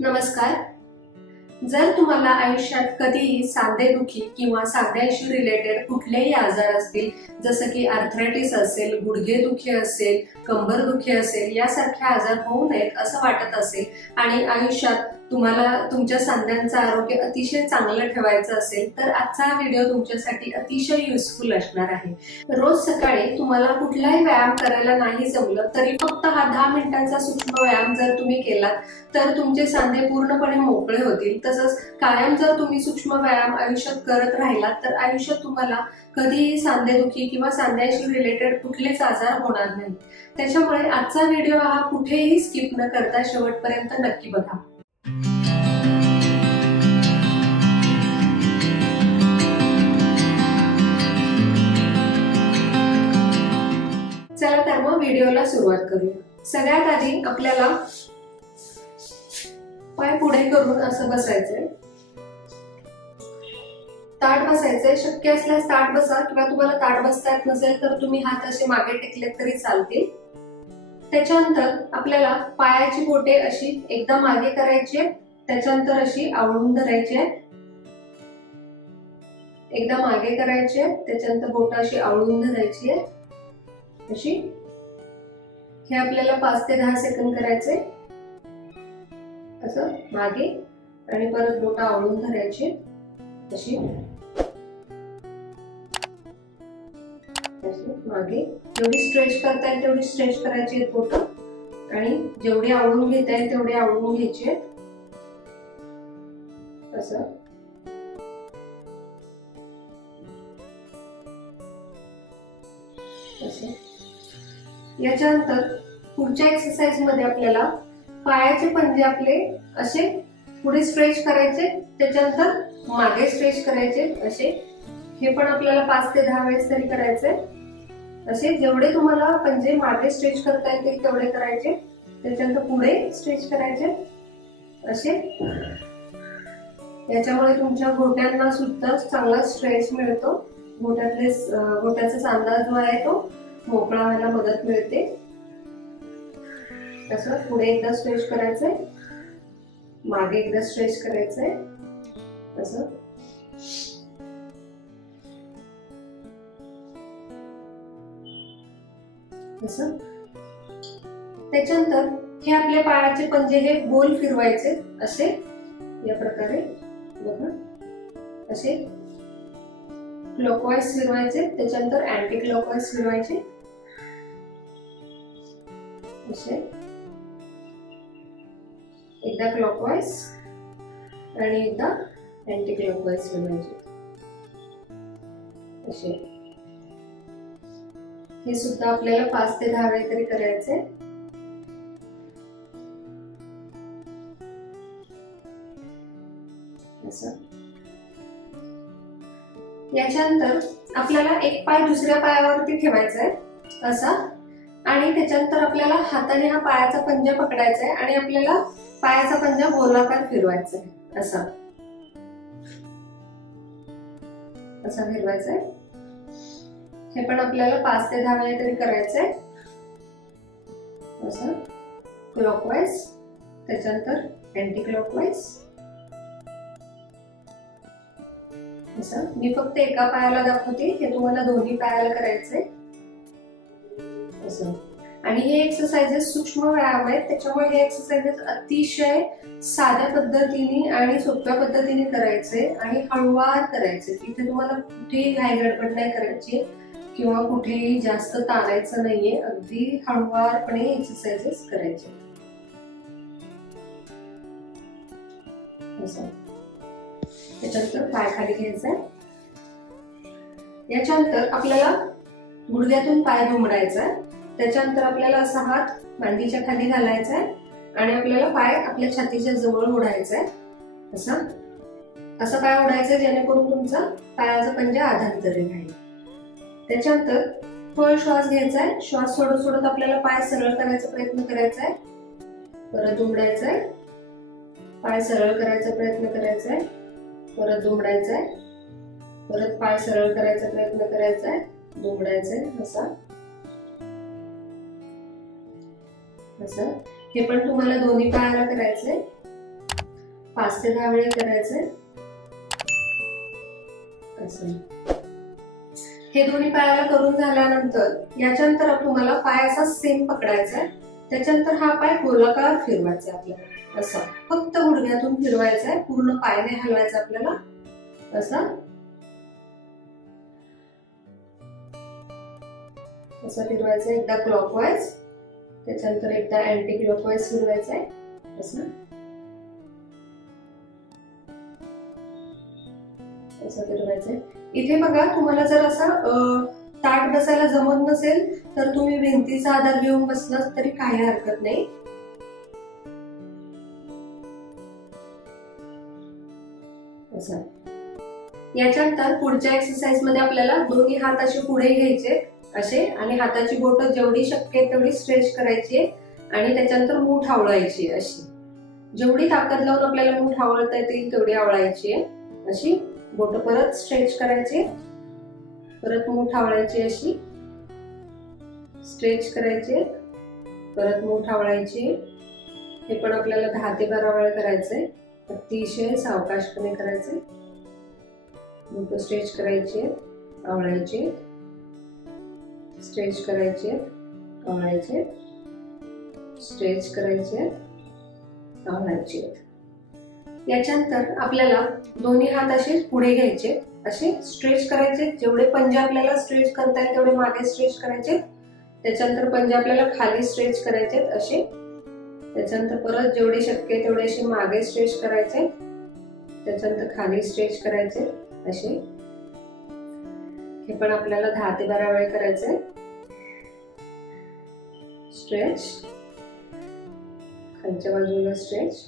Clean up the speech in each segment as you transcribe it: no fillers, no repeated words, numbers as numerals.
नमस्कार. जर तुम्हाला आयुष्यात कधीही सांधेदुखी किंवा सांध्यांशी रिलेटेड कुठलेही आजार असतील, जसं की आर्थरायटिस असेल, गुडघेदुखी असेल, कंबरदुखी असेल, यासारखे आजार होऊ नयेत असं वाटत असेल आणि आयुष्यात तुम्हाला तुमच्या सांध्यांचं आरोग्य अतिशय चांगलं ठेवायचं असेल, तर आजचा हा व्हिडिओ तुमच्यासाठी अतिशय युजफुल असणार आहे. रोज सकाळी तुम्हाला कुठलाही व्यायाम करायला नाही जमलं तरी फक्त हा 10 मिनिटांचा सूक्ष्म व्यायाम जर तुम्ही केलात तर तुमचे सांधे पूर्णपणे मोकळे होतील. तसंच कायम जर तुम्ही सूक्ष्म व्यायाम आयुष्यात करत राहिलात तर आयुष्यात तुम्हाला कधीही सांधेदुखी किंवा सांध्यांशी रिलेटेड कुठलेच आजार होणार नाही. त्याच्यामुळे आजचा व्हिडिओ हा कुठेही स्किप न करता शेवटपर्यंत नक्की बघा. चला तर मग व्हिडिओला सुरुवात करूया. सगळ्यात आधी आपल्याला पाय पुढे करून असं बसायचंय, ताठ बसायचंय. शक्य असल्यास ताठ बसा किंवा तुम्हाला ताठ बसता येत नसेल तर तुम्ही हात असे मागे टेकले तरी चालतील. त्याच्यानंतर आपल्याला पायाची बोटे अशी एकदा मागे करायची, त्याच्यानंतर अशी आवळून धरायची, एकदा मागे करायची, त्याच्यानंतर बोट अशी आवळून धरायची अशी. हे आपल्याला 5 ते 10 सेकंद करायचे. असं मागे आणि परत बोट आवळून धरायची अशी मागे. जेवढी स्ट्रेच करता येईल तेवढी स्ट्रेच करायची आहेत बोट आणि जेवढी आवळून घेता येईल तेवढी आवळून घ्यायची आहेत. असं असं. याच्यानंतर पुढच्या एक्सरसाइज मध्ये आपल्याला पायाचे पंजे आपले असे पुढे स्ट्रेच करायचे, त्याच्यानंतर मागे स्ट्रेच करायचे असे. हे पण आपल्याला 5 ते 10 वेळेस तरी करायचे. असे जेवढे तुम्हाला पंजे मागे स्ट्रेच करता येतील तेवढे करायचे, त्याच्यानंतर पुढे स्ट्रेच करायचे असे. याच्यामुळे तुमच्या घोट्यांना सुद्धा चांगला स्ट्रेच मिळतो. घोट्याचा सांधा जो आहे तो मोकळा व्हायला मदत मिळते. असं पुढे एकदा स्ट्रेच करायचंय, मागे एकदा स्ट्रेच करायचंय असं. असं. त्याच्यानंतर हे आपल्या पायाचे पंजे हे गोल फिरवायचे असे, या प्रकारे बघा. असे क्लॉकवाईज फिरवायचे, त्याच्यानंतर अँटी क्लॉकवाईज फिरवायचे असे. एकदा क्लॉकवाईज आणि एकदा अँटी क्लॉकवाईज फिरवायचे असे. हे सुद्धा आपल्याला 5 ते 10 वेळ तरी करायचे. असं. याच्यानंतर आपल्याला एक पाय दुसऱ्या पायावरती ठेवायचा आहे असा, आणि त्याच्यानंतर आपल्याला हाताने हा पायाचा पंजा पकडायचा आहे आणि आपल्याला पायाचा पंजा गोलाकार फिरवायचा आहे असा. असा फिरवायचा आहे. हे पण आपल्याला 5 ते 10 वेळा तरी करायचं आहे. असं क्लॉकवाईज, त्याच्यानंतर अँटी क्लॉकवाईज असं. मी फक्त एका पायाला दाखवते, हे तुम्हाला दोन्ही पायाला करायचंय असं. आणि हे एक्सरसाइजेस सूक्ष्म व्यायाम आहेत, त्याच्यामुळे हे एक्सरसाइजेस अतिशय साध्या पद्धतीने आणि सोप्या पद्धतीने करायचे आणि हळूवार करायचे. इथे तुम्हाला कुठेही घाई गडबड नाही करायची किंवा कुठेही जास्त ताणायचं नाहीये. अगदी हळूवारपणे एक्सरसाइजेस करायचे असं. त्याच्यानंतर पाय खाली घ्यायचा. याच्यानंतर आपल्याला गुडघ्यातून पाय दुमडायचा. त्याच्यानंतर आपल्याला असा हात मांडीच्या खाली घालायचा आहे आणि आपल्याला पाय आपल्या छातीच्या जवळ ओढायचा आहे असं. असं पाय ओढायचं जेणेकरून तुमचा पायाचा पंजा आधांतरी राहील. त्याच्यानंतर खोल श्वास घ्यायचा आहे. श्वास सोडत सोडत आपल्याला पाय सरळ करायचा प्रयत्न करायचा आहे. परत दुमडायचा आहे. पाय सरळ करायचा प्रयत्न करायचा आहे. परत दुमडायचा आहे. परत पाय सरळ करायचा प्रयत्न करायचा आहे. दुमडायचा आहे असा. असं. हे पण तुम्हाला दोन्ही पायाला करायचंय. 5 ते 10 वेळा करायचंय असं। हे दोन्ही पायाला करून झाल्यानंतर याच्यानंतर तुम्हाला पाय असा सेम पकडायचा आहे, त्याच्यानंतर हा पाय गोलाकार फिरवायचा आपल्याला असं, फक्त गुडघ्यातून फिरवायचा आहे, पूर्ण पाय नाही हलवायचा आपल्याला असं असं फिरवायचं, एकदा क्लॉकवाईज त्याच्यानंतर एकदा अँटी क्लॉकवाईज फिरवायचं आहे असं असं फिरवायचंय। इथे बघा तुम्हाला जर असं ताट बसायला जमत नसेल तर तुम्ही भिंतीचा आधार घेऊन बसलात तरी काही हरकत नाही असं। याच्यानंतर पुढच्या एक्सरसाइज मध्ये आपल्याला दोन्ही हात असे पुढे घ्यायचे असे आणि हाताची बोटं जेवढी शक्य आहे तेवढी स्ट्रेच करायची आणि त्याच्यानंतर मूठ आवळायची अशी, जेवढी ताकद लावून आपल्याला मूठ आवळता येईल तेवढी आवळायची अशी, बोटं परत स्ट्रेच करायचे, परत मूठ आवळायची अशी, स्ट्रेच करायचे, परत मूठ आवळायची। हे पण आपल्याला 10 ते 12 वेळा करायचंय, अतिशय सावकाशपणे करायचंय। बोटं स्ट्रेच करायची, आवळायची, स्ट्रेच करायचे, आवळायचे, स्ट्रेच करायचे, आवळायचे। याच्यानंतर आपल्याला दोन्ही हात असे पुढे घ्यायचे, असे स्ट्रेच करायचे, जेवढे पंजे आपल्याला स्ट्रेच करता येईल तेवढे मागे स्ट्रेच करायचे, त्याच्यानंतर पंजे आपल्याला खाली स्ट्रेच करायचे असे, त्याच्यानंतर परत जेवढे शक्य आहे तेवढे असे मागे स्ट्रेच करायचे, त्याच्यानंतर खाली स्ट्रेच करायचे असे। हे पण आपल्याला 10 ते 12 वेळा करायचंय। स्ट्रेच, खालच्या बाजूला स्ट्रेच,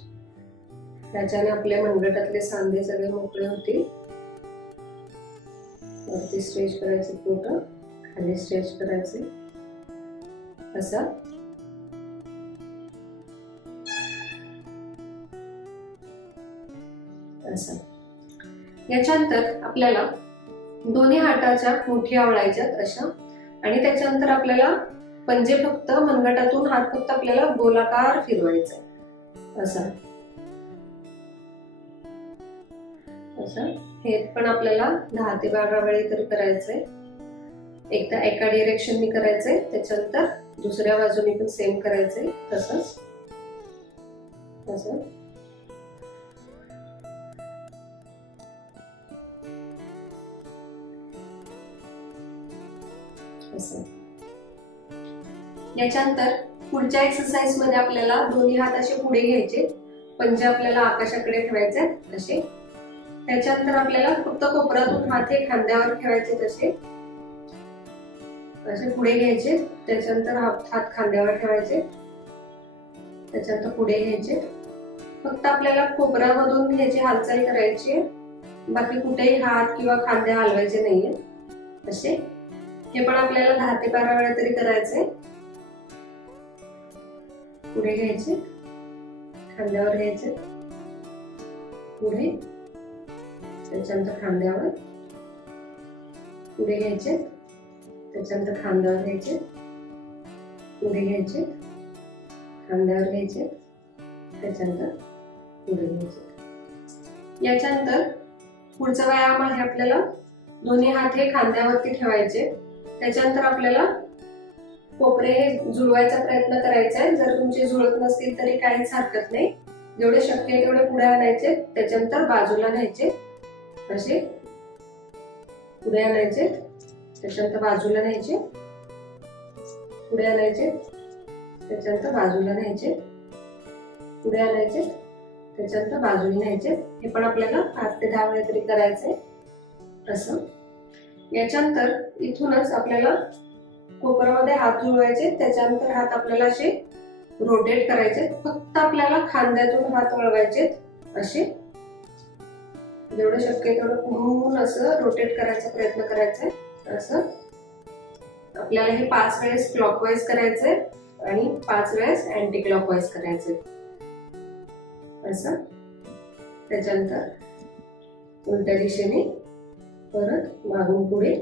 त्याच्याने आपल्या मनगटातले सांधे सगळे मोकळे होतील। वरती स्ट्रेच करायचे, बोटं खाली स्ट्रेच करायचे असं असं। याच्यानंतर आपल्याला दोन्ही हाताच्या मुठी आवळायच्यात अशा आणि त्याच्यानंतर आपल्याला पंजे फक्त मनगटातून हात फक्त आपल्याला गोलाकार फिरवायचा असं असं। हे पण आपल्याला 10 ते 12 वेळा तरी करायचंय, एकदा एका डिरेक्शननी करायचंय, त्याच्यानंतर दुसऱ्या बाजूने पण सेम करायचंय तसंच असं असं। याच्यानंतर पुढच्या एक्सरसाइज मध्ये आपल्याला दोन्ही हात असे पुढे घ्यायचे, पंजे आपल्याला आकाशाकडे ठेवायचे असे, त्याच्यानंतर आपल्याला फक्त कोपरातून हात हे खांद्यावर ठेवायचे तसे असे पुढे घ्यायचे, त्याच्यानंतर हात खांद्यावर ठेवायचे, त्याच्यानंतर पुढे घ्यायचे, फक्त आपल्याला कोपरामधून ह्याची हालचाल करायची, बाकी कुठेही हात किंवा खांदे हलवायचे नाहीये असे। हे पण आपल्याला 10 ते 12 वेळा तरी करायचंय। पुढे घ्यायचे, खांद्यावर घ्यायचे, पुढे, त्याच्यानंतर खांद्यावर, पुढे घ्यायचे, त्याच्यानंतर खांद्यावर घ्यायचे, पुढे घ्यायचे, खांद्यावर घ्यायचे, त्याच्यानंतर पुढे घ्यायचे। याच्यानंतर पुढचा व्यायाम आहे आपल्याला दोन्ही हात हे खांद्यावरती ठेवायचे, त्याच्यानंतर आपल्याला कोपरे जुळवायचा प्रयत्न करायचा आहे, जर तुमचे जुळत नसतील तरी काहीच हरकत नाही, जेवढे शक्य आहे तेवढे पुढे आणायचे, त्याच्यानंतर बाजूला न्यायचे असे, पुढे आणायचे, त्याच्यानंतर बाजूला न्यायचे, पुढे आणायचे, त्याच्यानंतर बाजूला न्यायचे, पुढे आणायचे, त्याच्यानंतर बाजूला न्यायचे। हे पण आपल्याला 5 ते 10 वेळा तरी करायचंय असं। याच्यानंतर इथूनच आपल्याला कोपरामध्ये हात जुळवायचे, त्याच्यानंतर हात आपल्याला असे रोटेट करायचे, फक्त आपल्याला खांद्यातून हात वळवायचे असे, जेवढं शक्य तेवढं पूर्ण असं रोटेट करायचा प्रयत्न करायचा आहे असं। आपल्याला हे 5 वेळेस क्लॉकवाईज करायचंय आणि 5 वेळेस अँटी क्लॉकवाईज करायचंय असं। त्याच्यानंतर उलट्या दिशेने परत मागून पुढे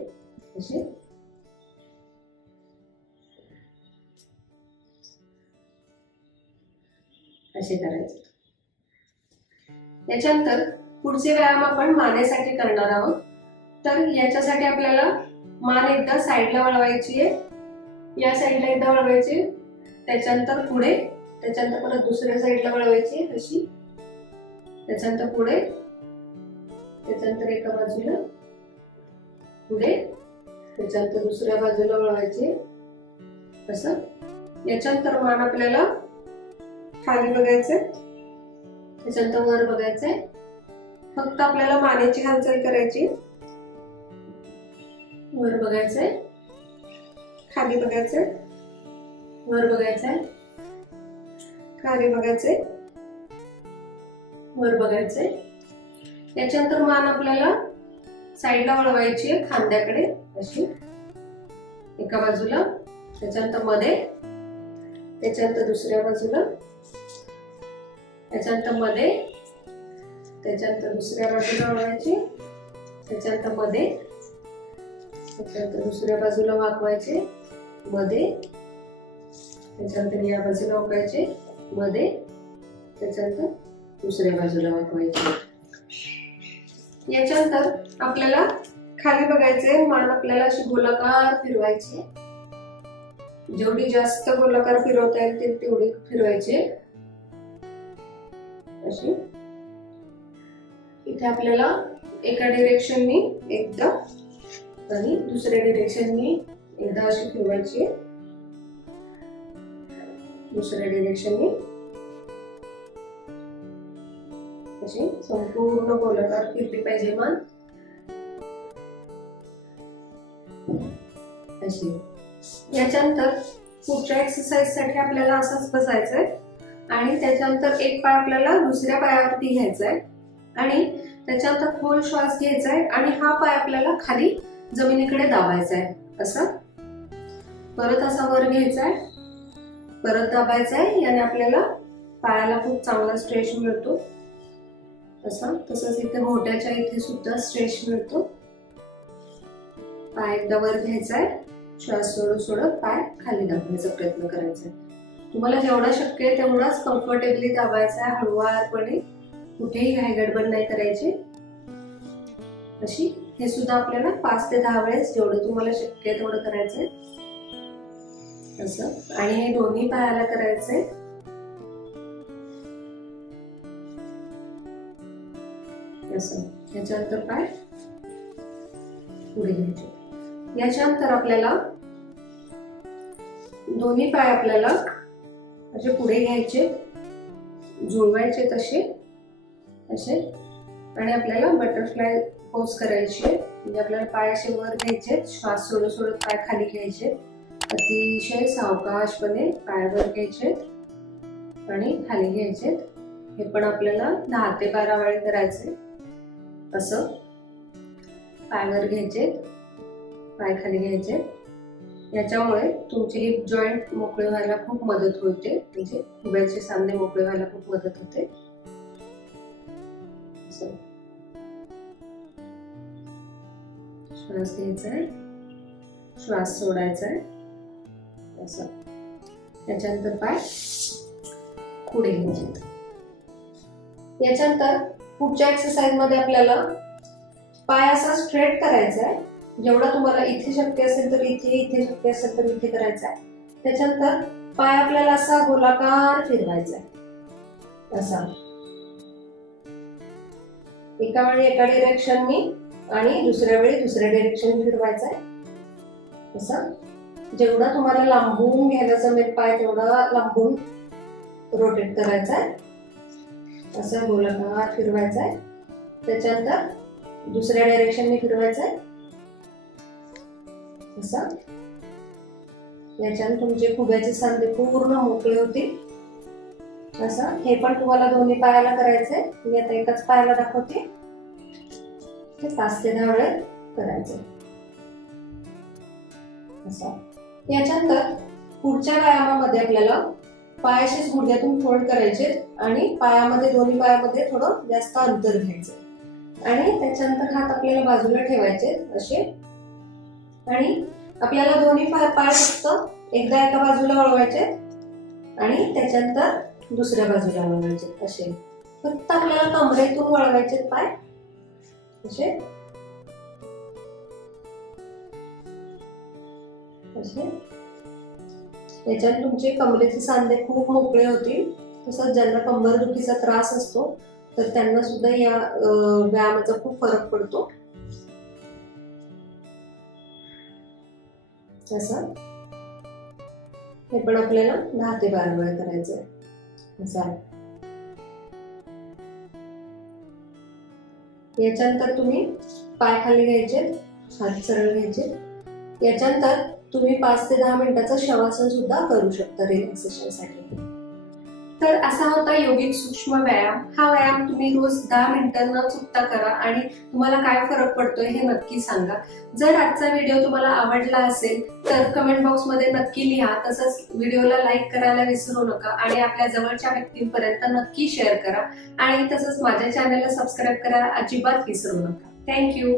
असे असे करायचे। याच्यानंतर पुढचे व्यायाम आपण मानेसाठी करणार आहोत. तर याच्यासाठी आपल्याला मान एकदा साईडला वळवायची आहे, या साईडला एकदा वळवायची, त्याच्यानंतर पुढे, त्याच्यानंतर परत दुसऱ्या साईडला वळवायची अशी, त्याच्यानंतर पुढे, त्याच्यानंतर एका बाजूला पुढे, त्याच्यानंतर दुसऱ्या बाजूला वळवायची असं. याच्यानंतर मान आपल्याला खाली बघायचंय, त्याच्यानंतर वर बघायचंय. फक्त आपल्याला मानेची हालचाल करायची. वर बघायचंय, खाली बघायचंय, वर बघायचंय, खाली बघायचंय, वर बघायचंय. याच्यानंतर मान आपल्याला साईडला वळवायची आहे खांद्याकडे अशी, एका बाजूला, त्याच्यानंतर मध्ये, त्याच्यानंतर दुसऱ्या बाजूला, त्याच्यानंतर मध्ये, त्याच्यानंतर दुसऱ्या बाजूला वळवायची, त्याच्यानंतर मध्ये, त्याच्यानंतर दुसऱ्या बाजूला वाकवायचे, मध्ये, त्याच्यानंतर या बाजूला वाकवायचे, मध्ये, त्याच्यानंतर दुसऱ्या बाजूला वाकवायचे. याच्यानंतर आपल्याला खाली बघायचे, मान आपल्याला अशी गोलाकार फिरवायची. जेवढी जास्त गोलाकार फिरवता येईल तेवढी फिरवायचे अशी. इथे आपल्याला एका डिरेक्शननी एकदा आणि दुसऱ्या डिरेक्शननी एकदा अशी फिरवायची, दुसऱ्या डिरेक्शननी अशी संपूर्ण गोलाकार फिरली पाहिजे मान अशी. याच्यानंतर पुढच्या एक्सरसाइज साठी आपल्याला असंच बसायचंय आणि त्याच्यानंतर एक पाय आपल्याला दुसऱ्या पायावरती घ्यायचाय आणि त्याच्यानंतर खोल श्वास घ्यायचाय आणि हा पाय आपल्याला खाली जमिनीकडे दाबायचा आहे असं. परत असा वर घ्यायचाय, परत दाबायचा आहे. याने आपल्याला पायाला खूप चांगला स्ट्रेच मिळतो असा. तसंच इथे घोट्याच्या इथे सुद्धा स्ट्रेच मिळतो. पाय एकदा वर घ्यायचाय, श्वास सोडत सोडत पाय खाली दाबायचा प्रयत्न करायचा. तुम्हाला जेवढा शक्य आहे तेवढाच कम्फर्टेबली दाबायचा आहे, हळूवारपणे, कुठेही घाईगडबड नाही करायची अशी. हे सुद्धा आपल्याला 5 ते 10 वेळेस जेवढं तुम्हाला शक्य आहे तेवढं करायचंय असं. आणि हे दोन्ही पायाला करायचंय असं. याच्यानंतर पाय पुढे घ्यायचे. याच्यानंतर आपल्याला दोन्ही पाय आपल्याला असे पुढे घ्यायचे, जुळवायचे तसे असे आणि आपल्याला बटरफ्लाय पोज करायची. म्हणजे आपल्याला पाय असे वर घ्यायचे, श्वास सोडत सोडत पाय खाली घ्यायचे, अतिशय सावकाशपणे पाय वर घ्यायचे आणि खाली घ्यायचे. हे पण आपल्याला 10 ते 12 वेळा करायचे असं. पाय वर घ्यायचे, पाय खाली घ्यायचे. याच्यामुळे तुमचे हिप जॉईंट मोकळे व्हायला खूप मदत होते, म्हणजे उभ्याचे सांधे मोकळे व्हायला खूप मदत होते. श्वास घ्यायचा आहे, श्वास सोडायचा आहे असं. त्याच्यानंतर पाय पुढे घ्यायचे. याच्यानंतर पुढच्या एक्सरसाइज मध्ये आपल्याला पाय असा स्ट्रेट करायचा आहे. जेवढा तुम्हाला इथे शक्य असेल तर इथे, इथे शक्य असेल तर इथे करायचा आहे. त्याच्यानंतर पाय आपल्याला असा गोलाकार फिरवायचा आहे असा. एका वेळी एका डिरेक्शननी आणि दुसऱ्या वेळी दुसऱ्या डिरेक्शन फिरवायचा आहे असं. जेवढा तुम्हाला लांबून घ्यायला जमेल पाय तेवढा लांबून रोटेट करायचा आहे असं. गोलाकार फिरवायचा आहे. त्याच्यानंतर दुसऱ्या डायरेक्शनने फिरवायचा आहे असं. याच्याने तुमचे खुब्याचे सांधे पूर्ण मोकळे होतील असं. हे पण तुम्हाला दोन्ही पायाला करायचंय. मी आता एकाच पायाला दाखवते. 5 ते 10 वेळा करायचं असं. याच्यानंतर पुढच्या व्यायामामध्ये आपल्याला पाय असेच गुडघ्यातून फोल्ड करायचे आणि पायामध्ये, दोन्ही पायामध्ये थोडं जास्त अंतर घ्यायचं आणि त्याच्यानंतर हात आपल्याला बाजूला ठेवायचे असे. आणि आपल्याला दोन्ही पाय फक्त एकदा एका बाजूला वळवायचे आणि त्याच्यानंतर दुसऱ्या बाजूला वळवायचे असे. फक्त आपल्याला कमरेतून वळवायचे पाय असे असे. याच्यात तुमचे कमरेचे सांधे खूप मोकळे होतील. तसंच ज्यांना कंबरदुखीचा त्रास असतो तर त्यांना सुद्धा या व्यायामाचा खूप फरक पडतो. असं हे पण आपल्याला 10 ते 12 वेळा करायचंय. असं याच्यानंतर तुम्ही पाय खाली घ्यायचे, हात सरळ घ्यायचे. याच्यानंतर तुम्ही 5 ते 10 मिनिटाचं शवासन सुद्धा करू शकता रिलॅक्सेशन साठी. तर असा होता योगिक सूक्ष्म व्यायाम. हा व्यायाम तुम्ही रोज 10 मिनिटं न चुकता करा आणि तुम्हाला काय फरक पडतोय हे नक्की सांगा. जर आजचा व्हिडिओ तुम्हाला आवडला असेल तर कमेंट बॉक्स मध्ये नक्की लिहा. तसंच व्हिडिओला लाईक करायला विसरू नका आणि आपल्या जवळच्या व्यक्तींपर्यंत नक्की शेअर करा आणि तसंच माझ्या चॅनलला सबस्क्राईब करायला अजिबात विसरू नका. थँक्यू.